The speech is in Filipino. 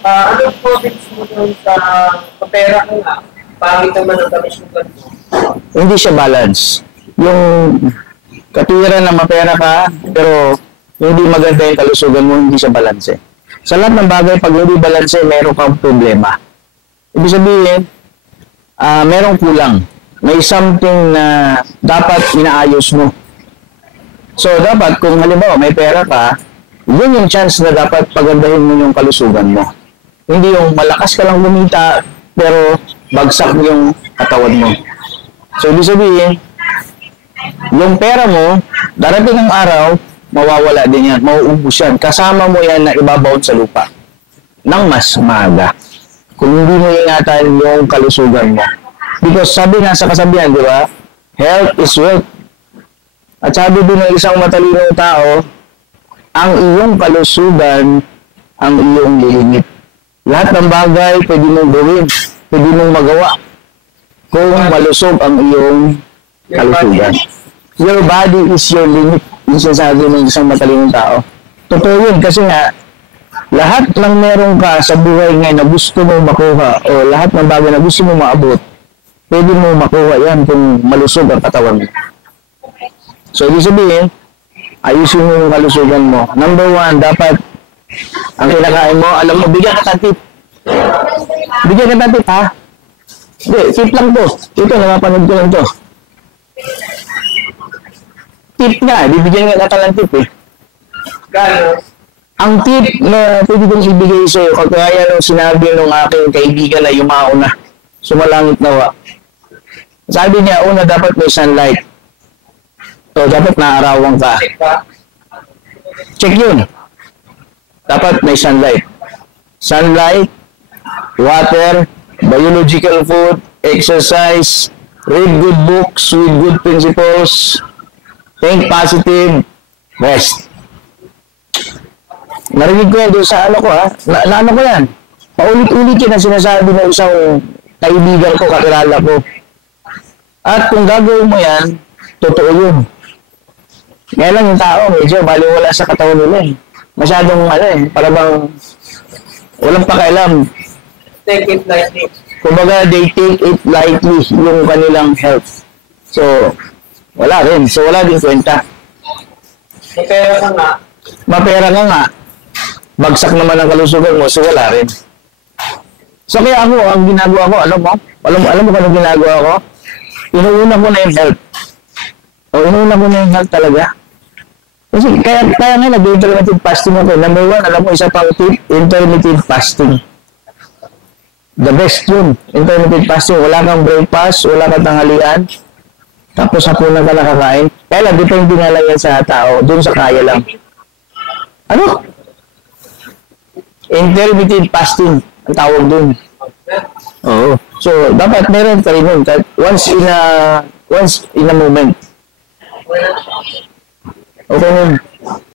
Ano po tips mo dun sa pera ko nga? Pangit naman ang kalusugan mo. Hindi siya balance. Yung katwiran na mapera ka, pero hindi maganda yung kalusugan mo, hindi siya balance. Sa lahat ng bagay, pag hindi balance, meron kang problema. Ibig sabihin, merong kulang. May something na dapat inaayos mo. So, dapat, kung halimbawa may pera ka, yun yung chance na dapat pagandahin mo yung kalusugan mo. Hindi yung malakas ka lang kumita, pero bagsak yung katawan mo. So, ibig sabihin, yung pera mo, darating ang araw, mawawala din yan, mauubos yan. Kasama mo yan na ibabaon sa lupa nang mas maaga. Kung hindi mo ingatan yung kalusugan mo. Because sabi nga sa kasabihan, di ba? Health is wealth. At sabi din ng isang matalinong tao, ang iyong kalusugan, ang iyong lilimit. Lahat ng bagay pwede mong gawin, pwede mong magawa kung malusog ang iyong kalusugan. Your body is your limit. Yung sinasabi ng isang matalinong tao. Totoo yun kasi nga, lahat ng meron ka sa buhay ngayon na gusto mo makuha o lahat ng bagay na gusto mo maabot, pwede mo makuha yan kung malusog ang katawan mo. So, ibig sabihin, ayusin mo yung kalusugan mo. Number one, dapat ang kinakain mo, alam mo, bigyan ka tip. Bigyan ka tip, ha? Hindi, tip lang to. Ito, napapanood ko lang to. Tip nga, bibigyan ka ng tip eh. Gano'n? Ang tip na pwede kong ibigay sa'yo, kagaya nung sinabi nung aking kaibigan na yumao na, sumalangit nawa. Sabi niya, una, dapat may sunlight. So, dapat naarawan ka. Check yun. Dapat may sunlight. Sunlight, water, biological food, exercise, read good books with good principles, think positive, rest. Narinig ko doon sa ano ko na ano ko yan. Paulit-ulit yun ang sinasabi ng isang kaibigan ko, kakilala ko. At kung gagawin mo yan, totoo yun. Ngayon lang yung tao, medyo baliwala sa katawan nila eh. Masyadong parang walang pakialam. Take it lightly. Kumbaga, they take it lightly yung kanilang health. So, wala rin. So, wala din kwenta. Pera ka nga. Mapera ka nga. Bagsak naman ang kalusugan mo, so wala rin. So, kaya ako, ang ginagawa ko, alam mo kung anong ginagawa ko? Inuuna ko na yung health. Inuuna ko na yung health talaga. Kasi kaya nga nag-intermittent fasting ako. Number one, alam mo, isa pang tip, intermittent fasting. The best yun, intermittent fasting. Wala kang breakfast, wala kang tanghalian, tapos hapunan ka nakakain. Kaya lang, depende nga lang yan sa tao, dun sa kaya lang. Ano? Intermittent fasting, ang tawag dun. Oo. So, dapat meron ka rin yun. Once in a moment. Okay nun.